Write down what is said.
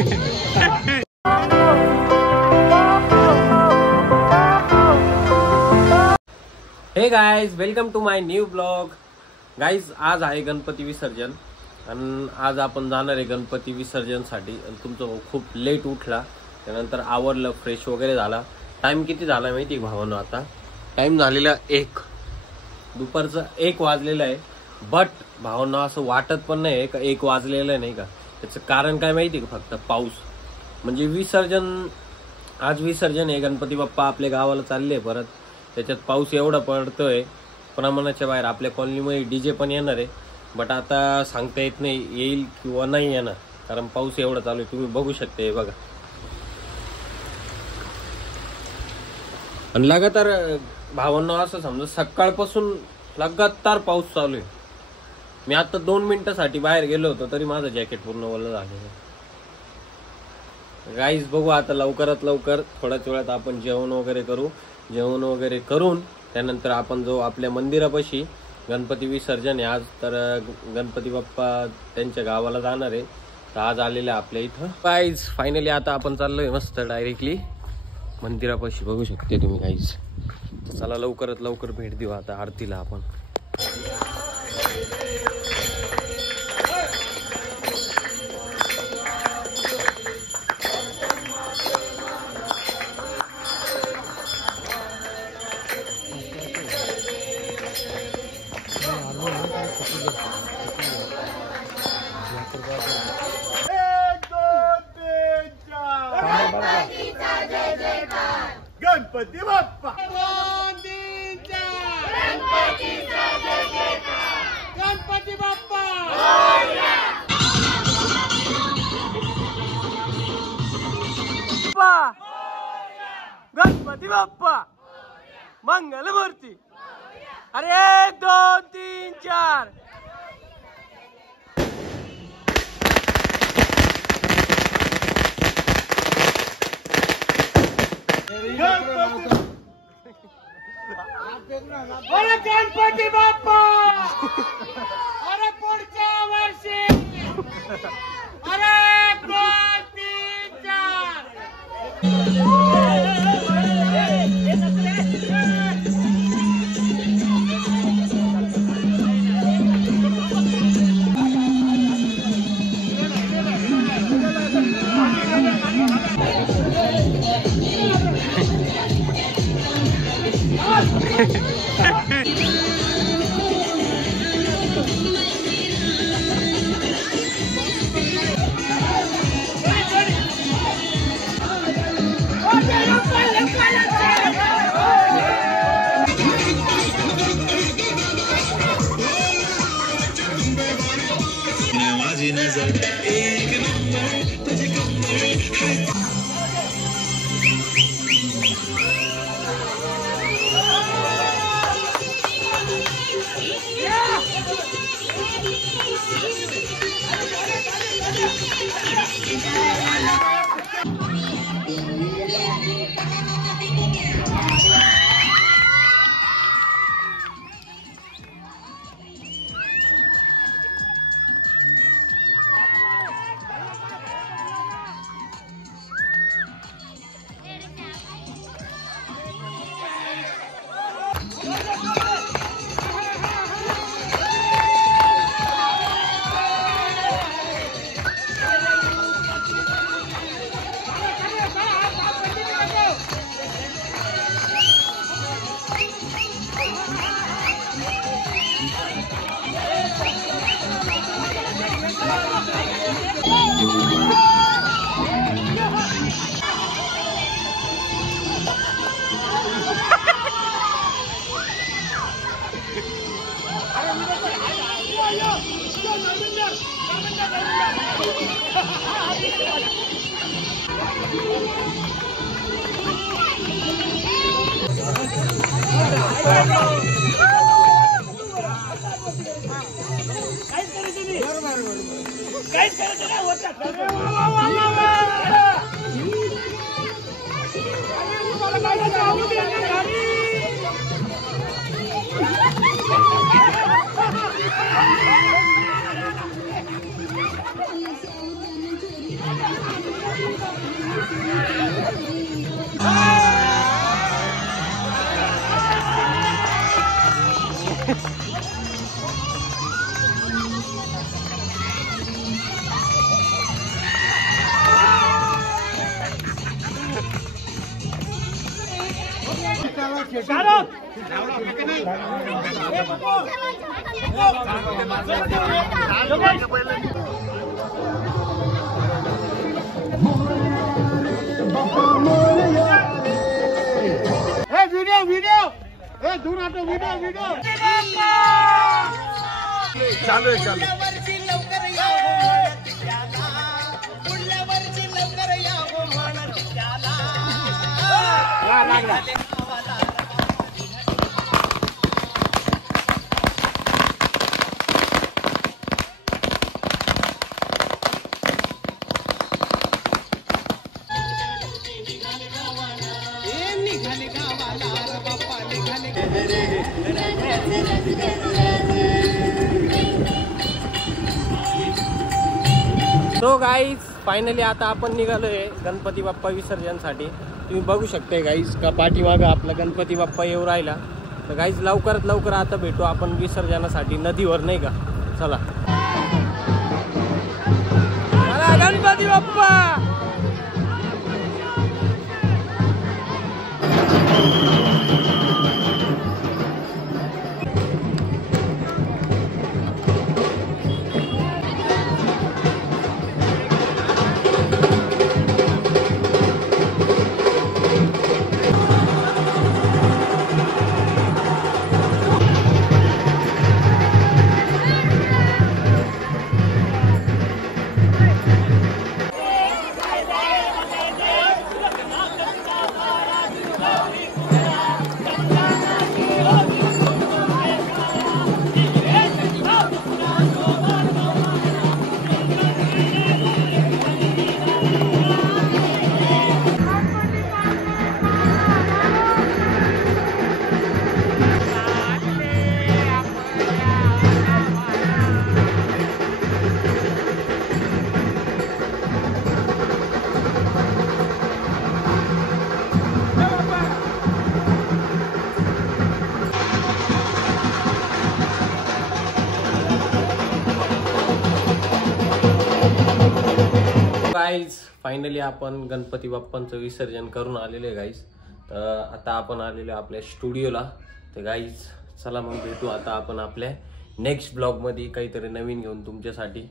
हे guys, welcome to my new blog. Guys, आज आहे गणपती विसर्जन आणि आज आपण जाणार आहे गणपती विसर्जनसाठी. तुमचं खूप लेट उठला, त्यानंतर आवरलं, फ्रेश वगैरे झाला. टाइम किती झाला माहिती आहे भावांनो? आता टाइम झालेला 1, दुपारचं 1 वाजलेलं आहे. बट भावांनो असं वाटत पण नाही का 1 वाजलेलं आहे, नाही का? त्याचं कारण काय माहिती आहे का? फक्त पाऊस. म्हणजे विसर्जन, आज विसर्जन आहे, गणपती बाप्पा आपल्या गावाला चालले परत. त्याच्यात पाऊस एवढा पडतोय प्रमाणाच्या बाहेर. आपल्या कॉलनीमध्ये डीजे पण येणार आहे, बट आता सांगता येत नाही येईल किंवा नाही येणार, कारण पाऊस एवढा चालू आहे. तुम्ही बघू शकता, हे बघा. आणि लगातार भावांना असं समजा सकाळपासून लगातार पाऊस चालू आहे. मी आता 2 मिनिटासाठी बाहेर गेलो होतो तरी माझं जॅकेट पूर्ण ओलं झालेलं. गाईज, बघू आता लवकरात लवकर थोड्याच वेळात आपण जेवण वगैरे करू. जेवण वगैरे करून त्यानंतर आपण जो आपल्या मंदिरापाशी गणपती विसर्जन आहे आज, तर गणपती बाप्पा त्यांच्या गावाला जाणार आहे. तर आज आलेले आपल्या इथं. गाईज, फायनली आता आपण चाललोय मस्त डायरेक्टली मंदिरापाशी. बघू शकते तुम्ही गाईज. चला लवकरात लवकर भेट देऊ आता आरतीला आपण. गणपती बाप्पा, गणपती बाप्पा, गणपती बाप्पा, मंगलमूर्ती. अरे 1 2 3 4. अरे गणपती बाप्पा, अरे पुढच्या वर्षी, अरे 2 3 4. चालू आहे चालू तो गाईज फायनली आता आपण निघालोय गणपती बाप्पा विसर्जनसाठी. तुम्ही बघू शकताय गाईज का पाठीमागं आपला गणपती बाप्पा येऊ राहिला. तर गाईज लवकरात लवकर आता भेटू आपण विसर्जनासाठी नदीवर, नाही का. चला गणपती बाप्पा. गाईज फायनली आपण गणपती बाप्पांचं विसर्जन करून आलेले आहे गाईज. तर आता आपण आलेलो आपल्या स्टुडिओला. तर गाईज चला मग भेटू आता आपण आपल्या नेक्स्ट ब्लॉगमध्ये काहीतरी नवीन घेऊन तुमच्यासाठी.